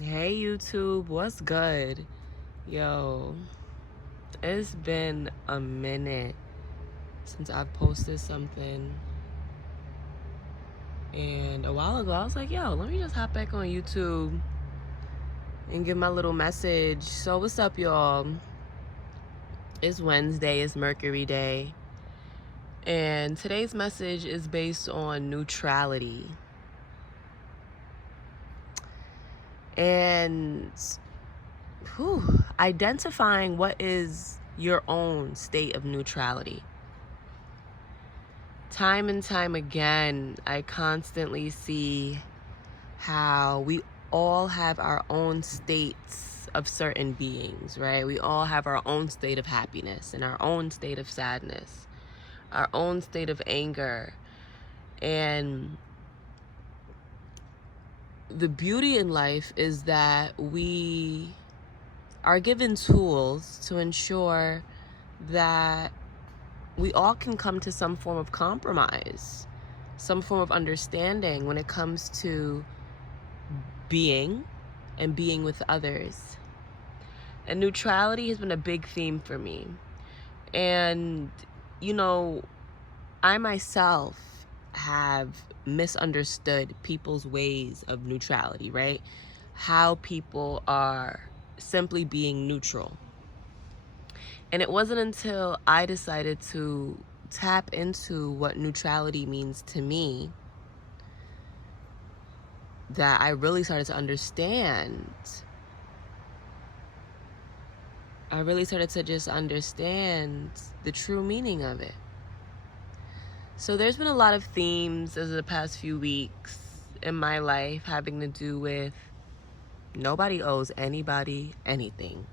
Hey YouTube, what's good? Yo, it's been a minute since I've posted something. And a while ago, I was like, yo, let me just hop back on YouTube and give my little message. So what's up, y'all? It's Wednesday, it's Mercury Day. And today's message is based on neutrality. And identifying what is your own state of neutrality. Time and time again, I constantly see how we all have our own states of certain beings, right? We all have our own state of happiness and our own state of sadness, our own state of anger. And the beauty in life is that we are given tools to ensure that we all can come to some form of compromise, some form of understanding when it comes to being and being with others. And neutrality has been a big theme for me. And, you know, I myself have misunderstood people's ways of neutrality, right? How people are simply being neutral. And it wasn't until I decided to tap into what neutrality means to me that I really started to understand. I really started to just understand the true meaning of it. So there's been a lot of themes over the past few weeks in my life having to do with nobody owes anybody anything.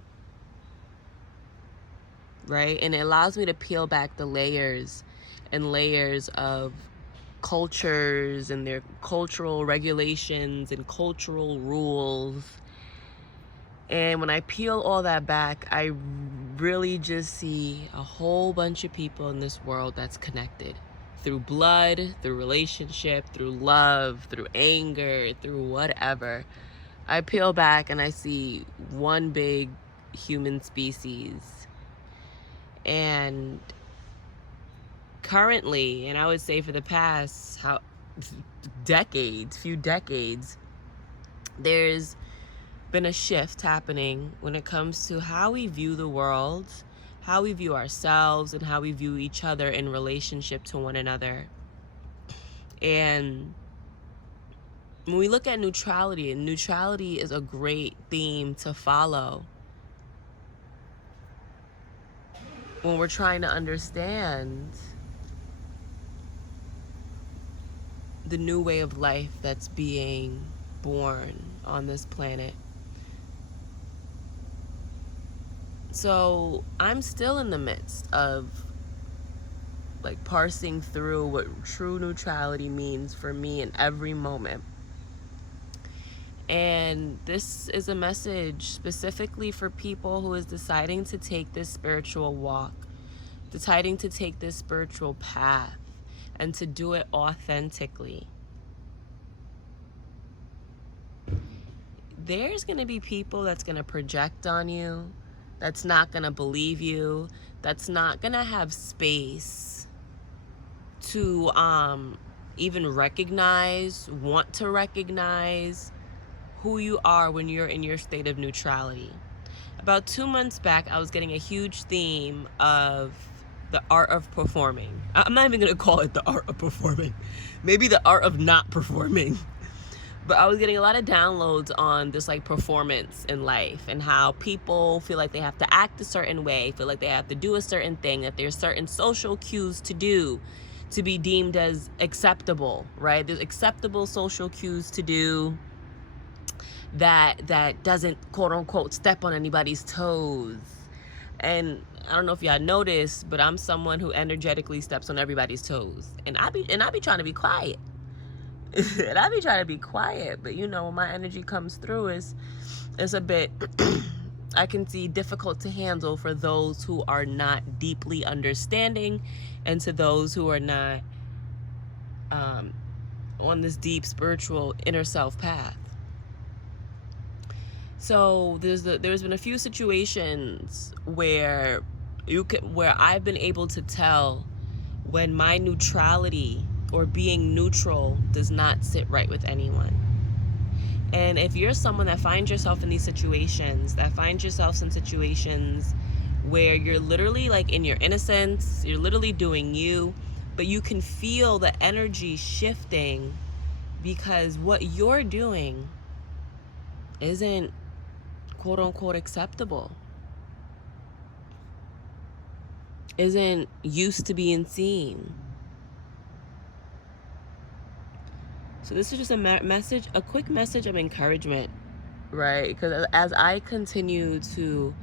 Right? And it allows me to peel back the layers and layers of cultures and their cultural regulations and cultural rules. And when I peel all that back, I really just see a whole bunch of people in this world that's connected through blood, through relationship, through love, through anger, through whatever. I peel back and I see one big human species. And currently, and I would say for the past few decades, there's been a shift happening when it comes to how we view the world, how we view ourselves, and how we view each other in relationship to one another. And when we look at neutrality, and neutrality is a great theme to follow when we're trying to understand the new way of life that's being born on this planet. So I'm still in the midst of parsing through what true neutrality means for me in every moment. And this is a message specifically for people who is deciding to take this spiritual walk, deciding to take this spiritual path, and to do it authentically. There's going to be people that's going to project on you, that's not going to believe you, that's not going to have space to even want to recognize who you are when you're in your state of neutrality. About 2 months back, I was getting a huge theme of the art of performing. I'm not even going to call it the art of performing. Maybe the art of not performing. But I was getting a lot of downloads on this performance in life and how people feel like they have to act a certain way, feel like they have to do a certain thing, that there's certain social cues to do to be deemed as acceptable, right? There's acceptable social cues to do that doesn't quote unquote step on anybody's toes. And I don't know if y'all noticed, but I'm someone who energetically steps on everybody's toes. And I be trying to be quiet. And I be trying to be quiet, but when my energy comes through, it's a bit I can see difficult to handle for those who are not deeply understanding, and to those who are not on this deep spiritual inner self path. So there's been a few situations where I've been able to tell when my neutrality or being neutral does not sit right with anyone. And if you're someone that finds yourself in these situations, where you're literally like in your innocence, you're literally doing you, but you can feel the energy shifting because what you're doing isn't quote unquote acceptable, isn't used to being seen. So this is just a quick message of encouragement, right? Because as I continue to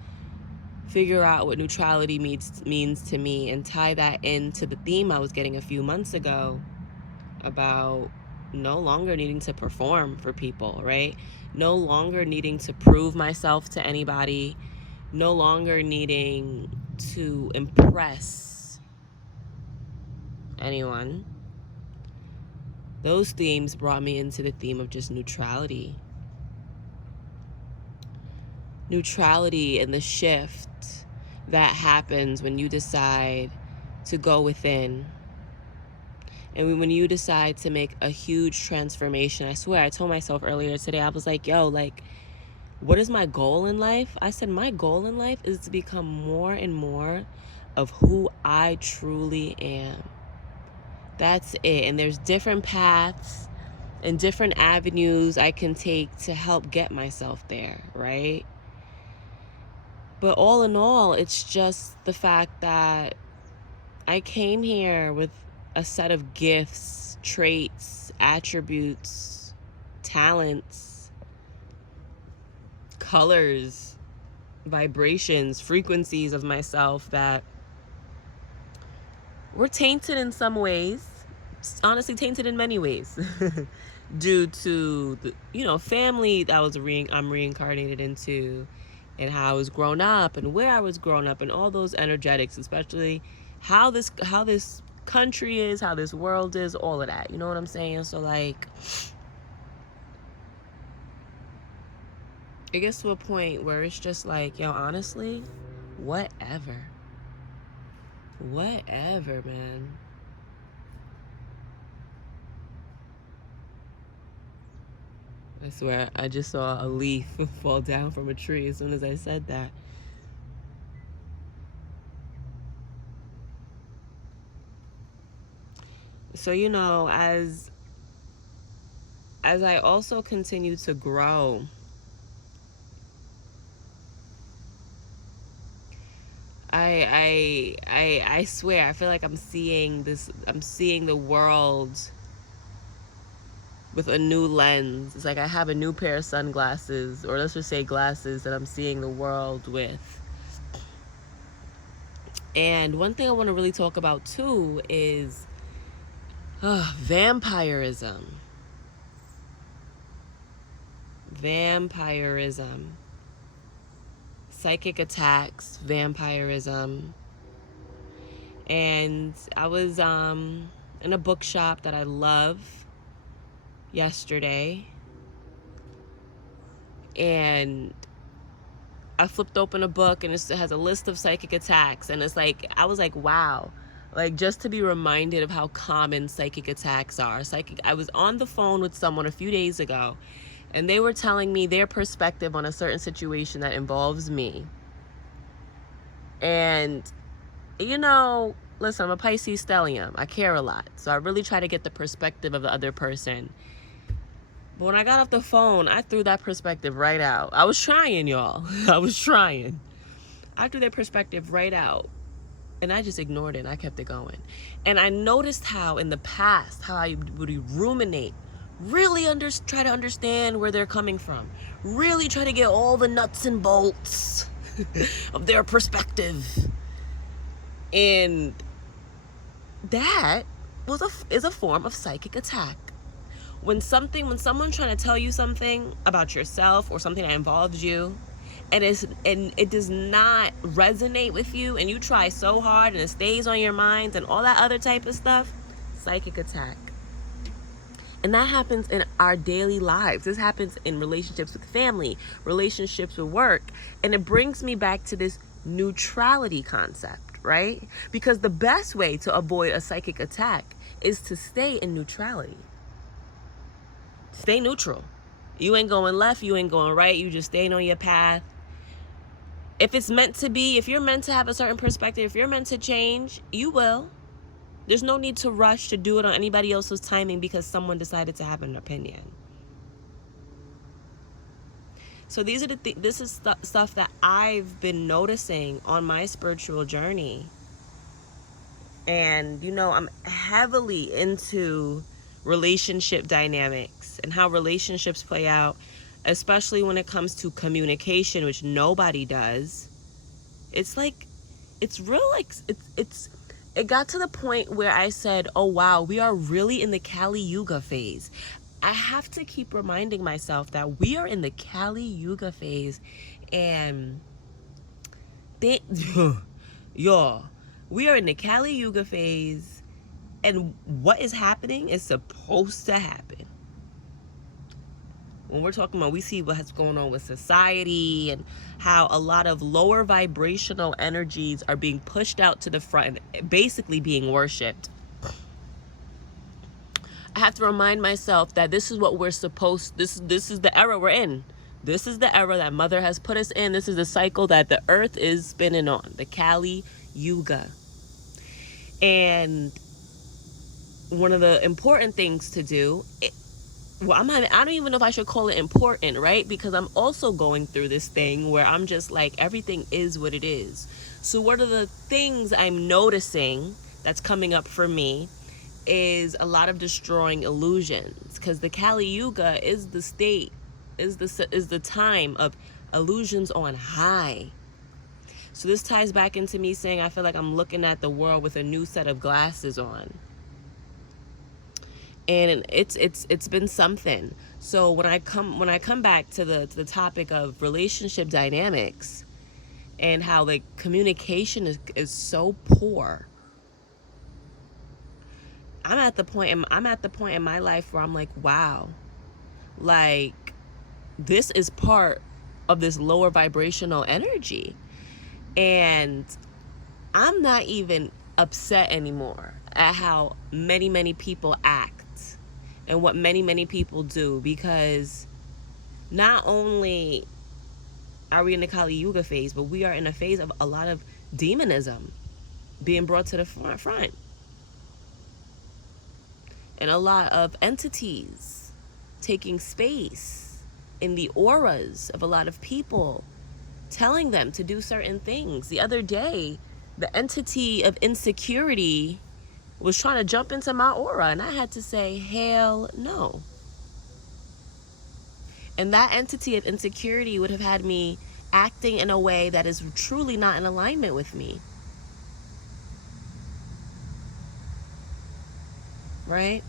figure out what neutrality means to me and tie that into the theme I was getting a few months ago about no longer needing to perform for people, right? No longer needing to prove myself to anybody, no longer needing to impress anyone. Those themes brought me into the theme of just neutrality. Neutrality and the shift that happens when you decide to go within. And when you decide to make a huge transformation. I swear, I told myself earlier today, I was like, yo, like, what is my goal in life? I said, my goal in life is to become more and more of who I truly am. That's it. And there's different paths and different avenues I can take to help get myself there, right? But all in all, it's just the fact that I came here with a set of gifts, traits, attributes, talents, colors, vibrations, frequencies of myself that were tainted in some ways, honestly tainted in many ways, due to the family that I'm reincarnated into, and how I was grown up and where I was grown up and all those energetics, especially how this country is, how this world is, all of that. You know what I'm saying? So like, it gets to a point where it's just like, yo, honestly, whatever, man. I swear, I just saw a leaf fall down from a tree as soon as I said that. So, as I also continue to grow, I swear, I feel like I'm seeing the world with a new lens. It's like I have a new pair of sunglasses, or let's just say glasses, that I'm seeing the world with. And one thing I want to really talk about too is vampirism. Psychic attacks, vampirism. And I was in a bookshop that I love yesterday, and I flipped open a book, and it has a list of psychic attacks, and it's like, I was like, wow, like, just to be reminded of how common psychic attacks are. I was on the phone with someone a few days ago, and they were telling me their perspective on a certain situation that involves me. And listen, I'm a Pisces stellium. I care a lot, so I really try to get the perspective of the other person. But when I got off the phone, I threw that perspective right out. I was trying, y'all. I threw that perspective right out. And I just ignored it, and I kept it going. And I noticed how in the past, how I would ruminate, really try to understand where they're coming from. Really try to get all the nuts and bolts of their perspective. And that is a form of psychic attack. When someone's trying to tell you something about yourself or something that involves you, and it does not resonate with you, and you try so hard and it stays on your mind and all that other type of stuff, psychic attack. And that happens in our daily lives. This happens in relationships with family, relationships with work. And it brings me back to this neutrality concept, right? Because the best way to avoid a psychic attack is to stay in neutrality. Stay neutral. You ain't going left, you ain't going right, you just staying on your path. If it's meant to be, if you're meant to have a certain perspective, if you're meant to change, you will. There's no need to rush to do it on anybody else's timing because someone decided to have an opinion. So these are this is stuff that I've been noticing on my spiritual journey. And, I'm heavily into relationship dynamics and how relationships play out, especially when it comes to communication, which nobody does. It's like, it's real, like, it got to the point where I said, oh, wow, we are really in the Kali Yuga phase. I have to keep reminding myself that we are in the Kali Yuga phase. And y'all, we are in the Kali Yuga phase. And what is happening is supposed to happen. When we're talking about, we see what's going on with society and how a lot of lower vibrational energies are being pushed out to the front and basically being worshipped. I have to remind myself that this is what we're supposed, this is the era we're in. This is the era that Mother has put us in. This is the cycle that the earth is spinning on, the Kali Yuga. And one of the important things to do, I don't even know if I should call it important, right? Because I'm also going through this thing where I'm just like, everything is what it is. So what are the things I'm noticing that's coming up for me is a lot of destroying illusions, because the Kali Yuga is the state, is the time of illusions on high. So this ties back into me saying I feel like I'm looking at the world with a new set of glasses on. And it's been something. So when I come back to the topic of relationship dynamics and how the communication is so poor, I'm at the point in my life where I'm like, wow, like this is part of this lower vibrational energy. And I'm not even upset anymore at how many people act and what many people do, because not only are we in the Kali Yuga phase, but we are in a phase of a lot of demonism being brought to the front. And a lot of entities taking space in the auras of a lot of people, telling them to do certain things. The other day, the entity of insecurity was trying to jump into my aura, and I had to say, hell no. And that entity of insecurity would have had me acting in a way that is truly not in alignment with me. Right?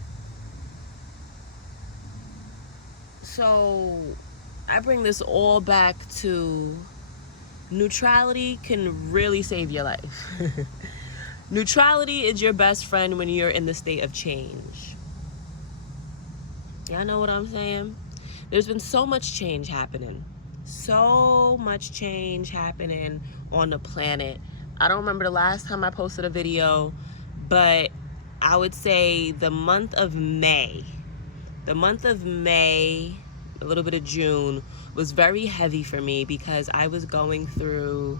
So I bring this all back to neutrality can really save your life. Neutrality is your best friend when you're in the state of change. Y'all know what I'm saying? There's been so much change happening. So much change happening on the planet. I don't remember the last time I posted a video, but I would say the month of May, a little bit of June, was very heavy for me because I was going through,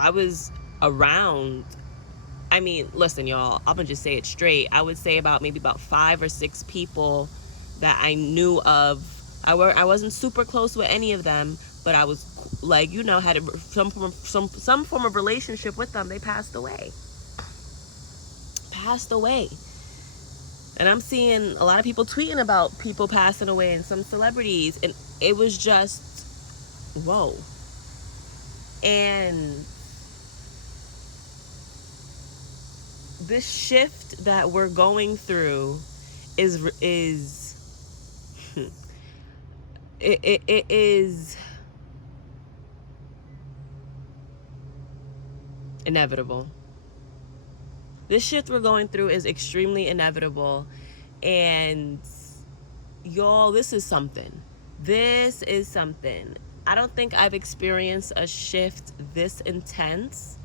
I was around, listen, y'all, I'm gonna just say it straight. I would say maybe about 5 or 6 people that I knew of. I wasn't super close with any of them, but I was like, had some form of relationship with them. They passed away. And I'm seeing a lot of people tweeting about people passing away and some celebrities, and it was just, whoa. And this shift that we're going through is it is inevitable. This shift we're going through is extremely inevitable. And y'all, this is something. This is something. I don't think I've experienced a shift this intense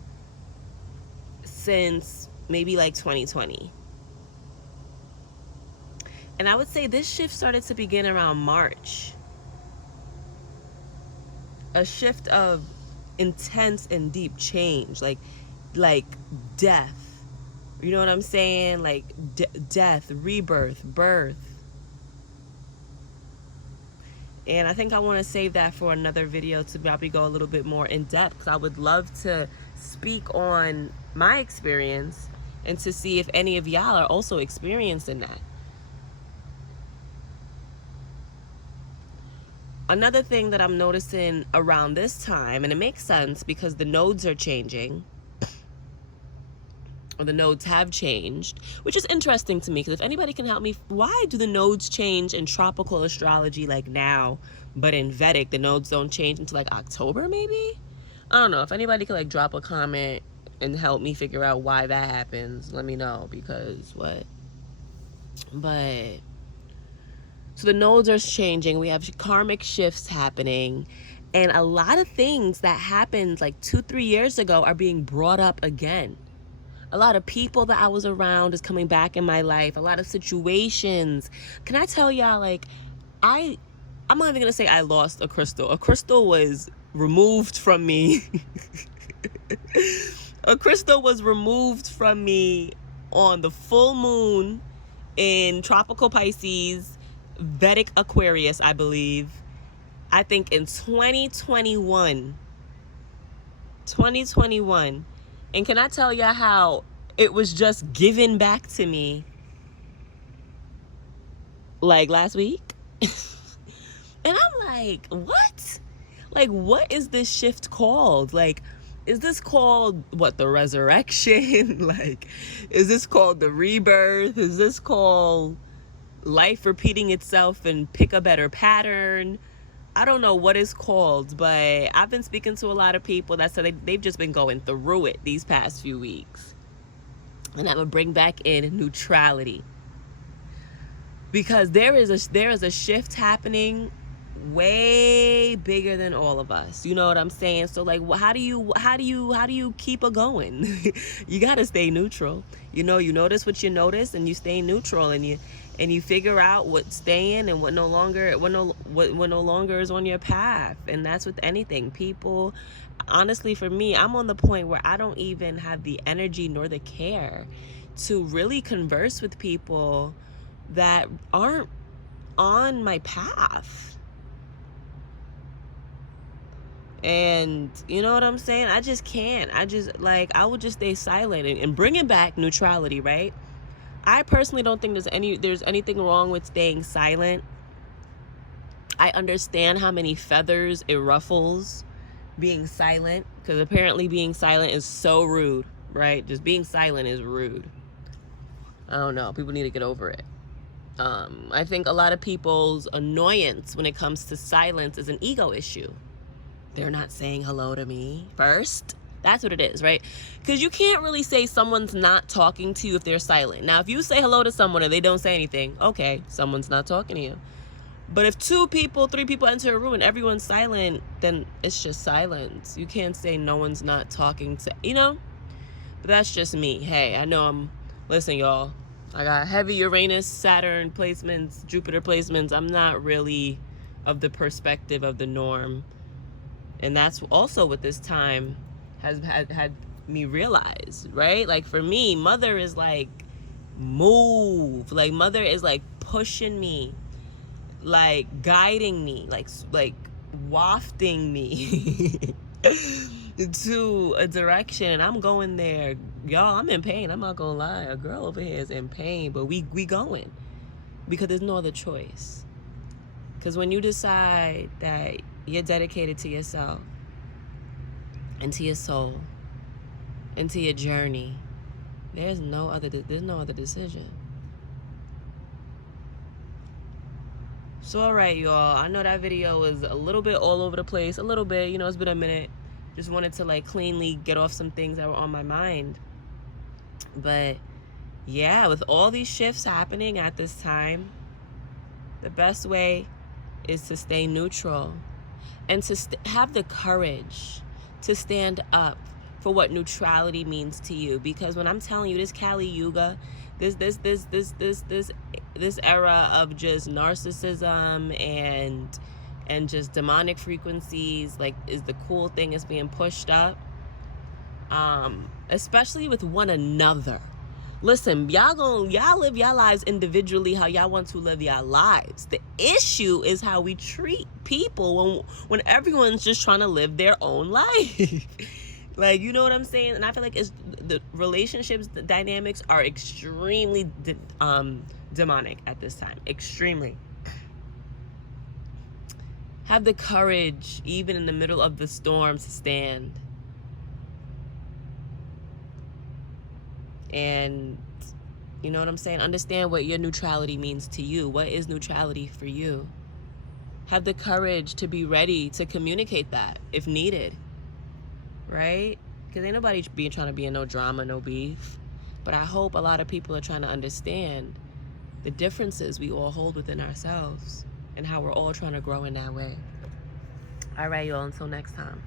since maybe like 2020. And I would say this shift started to begin around March. A shift of intense and deep change, like death. You know what I'm saying? Like death, rebirth, birth. And I think I want to save that for another video to probably go a little bit more in depth, because I would love to speak on my experience and to see if any of y'all are also experiencing that. Another thing that I'm noticing around this time, and it makes sense because the nodes are changing, or the nodes have changed, which is interesting to me, because if anybody can help me, why do the nodes change in tropical astrology like now, but in Vedic the nodes don't change until like October maybe? I don't know. If anybody could like drop a comment and help me figure out why that happens, let me know, because what? But so the nodes are changing. We have karmic shifts happening. And a lot of things that happened like 2-3 years ago are being brought up again. A lot of people that I was around is coming back in my life. A lot of situations. Can I tell y'all, like, I'm not even going to say I lost a crystal. A crystal was removed from me. A crystal was removed from me on the full moon in tropical Pisces, Vedic Aquarius, I believe. I think in 2021. And can I tell you how it was just given back to me like last week? And I'm like, what? Like, what is this shift called? Like, is this called, what, the resurrection? Like, is this called the rebirth? Is this called life repeating itself and pick a better pattern? I don't know what it's called, but I've been speaking to a lot of people that said they've just been going through it these past few weeks. And I'm going to bring back in neutrality. Because there is a shift happening way bigger than all of us. You know what I'm saying? So like, how do you keep it going? You got to stay neutral. You know, you notice what you notice and you stay neutral, and you figure out what's staying and what no longer is on your path. And that's with anything. People, honestly, for me, I'm on the point where I don't even have the energy nor the care to really converse with people that aren't on my path. And you know what I'm saying? I just can't. I would just stay silent and bringing back neutrality, right? I personally don't think there's anything wrong with staying silent. I understand how many feathers it ruffles being silent, because apparently being silent is so rude, right? Just being silent is rude. I don't know. People need to get over it. I think a lot of people's annoyance when it comes to silence is an ego issue. They're not saying hello to me first. That's what it is, right? Because you can't really say someone's not talking to you if they're silent. Now, if you say hello to someone and they don't say anything, okay, someone's not talking to you. But if 2 people, 3 people enter a room and everyone's silent, then it's just silence. You can't say no one's not talking to, you know? But that's just me. Hey, I know listen, y'all, I got heavy Uranus, Saturn placements, Jupiter placements. I'm not really of the perspective of the norm. And that's also what this time has had me realize, right? Like for me, mother is like, move. Like mother is like pushing me, like guiding me, like wafting me to a direction, and I'm going there. Y'all, I'm in pain. I'm not gonna lie. A girl over here is in pain, but we going because there's no other choice. Because when you decide that you're dedicated to yourself and to your soul and to your journey, there's no other decision. So all right, y'all, I know that video was a little bit all over the place, a little bit, you know, it's been a minute. Just wanted to like cleanly get off some things that were on my mind. But yeah, with all these shifts happening at this time, the best way is to stay neutral and to have the courage to stand up for what neutrality means to you. Because when I'm telling you, this Kali Yuga, this era of just narcissism and just demonic frequencies, like, is the cool thing is being pushed up, especially with one another. Listen, y'all live y'all lives individually how y'all want to live your lives. The issue is how we treat people when everyone's just trying to live their own life. Like, you know what I'm saying? And I feel like the relationships, the dynamics are extremely demonic at this time. Extremely. Have the courage, even in the middle of the storm, to stand. And you know what I'm saying? Understand what your neutrality means to you. What is neutrality for you? Have the courage to be ready to communicate that if needed. Right? Because ain't nobody trying to be in no drama, no beef. But I hope a lot of people are trying to understand the differences we all hold within ourselves and how we're all trying to grow in that way. All right, y'all. Until next time.